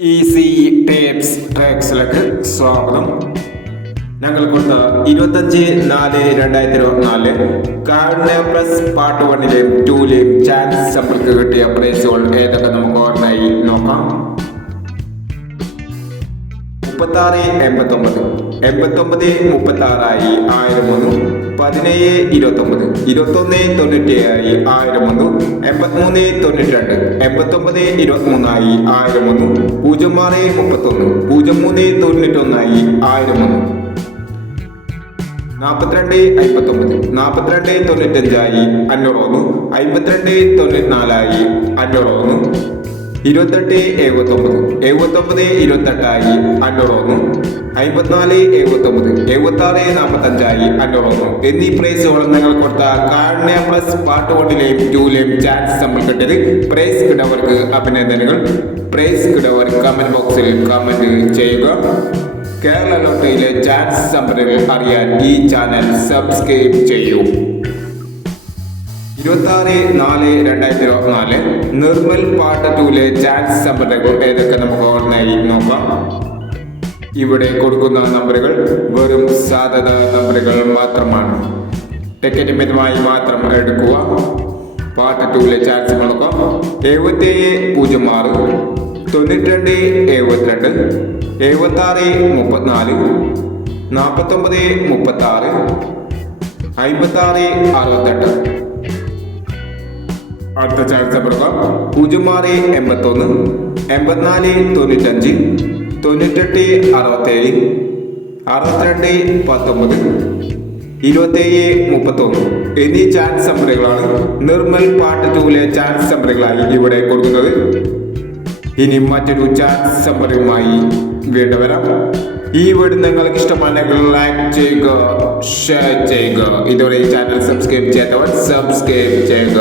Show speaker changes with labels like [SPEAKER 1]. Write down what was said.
[SPEAKER 1] Easy tapes ട്രാക്സിലേക്ക് സ്വാഗതം. ഞങ്ങൾ കൊടുത്ത ഇരുപത്തഞ്ച് നാല് രണ്ടായിരത്തി ഇരുപത്തിനാല് കാർഡിന പ്ലസ് പാർട്ട് വണ്ണിലെയും ടൂലെയും ചാൻസ് നമ്മൾക്ക് കിട്ടിയ പ്രൈസുകൾ ഏതൊക്കെ നമുക്ക് ഓർമ്മയായി നോക്കാം. മുപ്പത്താറ് എൺപത്തൊമ്പത്. എൺപത്തൊമ്പത് മുപ്പത്താറായി ആയിരം ഒന്ന് പതിനേഴ് ഇരുപത്തൊമ്പത്. ഇരുപത്തൊന്ന് തൊണ്ണൂറ്റേഴായി ആയിരം ഒന്ന് എൺപത്തിമൂന്ന് തൊണ്ണൂറ്റി രണ്ട് എൺപത്തൊമ്പത് ഇരുപത്തിമൂന്നായി ആയിരം ഒന്ന് പൂജ്യം ആറ് മുപ്പത്തൊന്ന്. പൂജ്യം മൂന്ന് തൊണ്ണൂറ്റൊന്നായി ആയിരം ഒന്ന് നാൽപ്പത്തിരണ്ട് അമ്പത്തൊമ്പത് നാൽപ്പത്തിരണ്ട് തൊണ്ണൂറ്റഞ്ചായി അഞ്ഞൂറ് ഒന്ന് അമ്പത്തിരണ്ട് തൊണ്ണൂറ്റിനാലായി അഞ്ഞൂറ് ഒന്ന് ഇരുപത്തെട്ട് എഴുപത്തൊമ്പത്. എഴുപത്തൊമ്പത് ഇരുപത്തെട്ടായി അഞ്ഞൂറ് ഒന്ന് അമ്പത്തിനാല് എഴുപത്തൊമ്പത്. എഴുപത്താറ് നാൽപ്പത്തഞ്ചായി അഞ്ഞൂറ് ഒന്ന് എന്നീ പ്രൈസ് നിങ്ങൾ കൊടുത്ത കാർഡിന പ്ലസ് പാർട്ട് വണ്ണിലെയും ടൂലെയും ചാൻസ് നമ്മൾ കിട്ടിയത് പ്രൈസ് കിടവർക്ക് അഭിനന്ദനങ്ങൾ. പ്രൈസ് കിടവർ കമന്റ് ബോക്സിൽ കമന്റ് ചെയ്യുക. കേരള ലോട്ടറിയിലെ ചാൻസ് സംഭരങ്ങൾ അറിയാൻ ഈ ചാനൽ സബ്സ്ക്രൈബ് ചെയ്യൂ. ഇരുപത്തി ആറ് നാല് രണ്ടായിരത്തി ഇരുപത്തിനാല് നിർമ്മൽ പാട്ട് ടൂലെ ചാൻസ് സംഭരങ്ങൾ ഏതൊക്കെ നമുക്ക് ഓർമ്മയായി നോക്കാം. ഇവിടെ കൊടുക്കുന്ന നമ്പറുകൾ വെറും സാധ്യത നമ്പറുകൾ മാത്രമാണ്. ടിക്കറ്റ് മിതമായി മാത്രം എടുക്കുക. പാട്ട് ടൂലെ ചാൻസ് നോക്കാം. എഴുപത്തേഴ് പൂജ്യം ആറ് തൊണ്ണൂറ്റിരണ്ട് എഴുപത്തിരണ്ട് എഴുപത്തി ആറ് മുപ്പത്തിനാല് നാൽപ്പത്തൊമ്പത് മുപ്പത്തി ആറ് അമ്പത്തി ആറ് അറുപത്തെട്ട്. അടുത്ത എടുക്കാം പൂജ്യം ആറ് എൺപത്തൊന്ന് എൺപത്തിനാല് തൊണ്ണൂറ്റഞ്ച് തൊണ്ണൂറ്റെട്ട് അറുപത്തേഴ് അറുപത്തിരണ്ട് പത്തൊമ്പത് ഇരുപത്തേഴ് മുപ്പത്തൊന്ന്. എന്നീ ചാൻസ് നമ്പറുകളാണ് നിർമ്മൽ പാട്ട് ടൂലെ ചാൻസ് നമ്പറുകളായി ഇവിടെ കൊടുക്കുന്നത്. ഇനി മറ്റൊരു ചാൻസ് നമ്പറുമായി വീണ്ടും വരാം. ഈ വീഡിയോ നിങ്ങൾക്ക് ഇഷ്ടമാണെങ്കിൽ ലൈക്ക് ചെയ്യുക ഷെയർ ചെയ്യുക. ഇതുവരെ ഈ ചാനൽ സബ്സ്ക്രൈബ് ചെയ്യാത്തവർ സബ്സ്ക്രൈബ് ചെയ്യുക.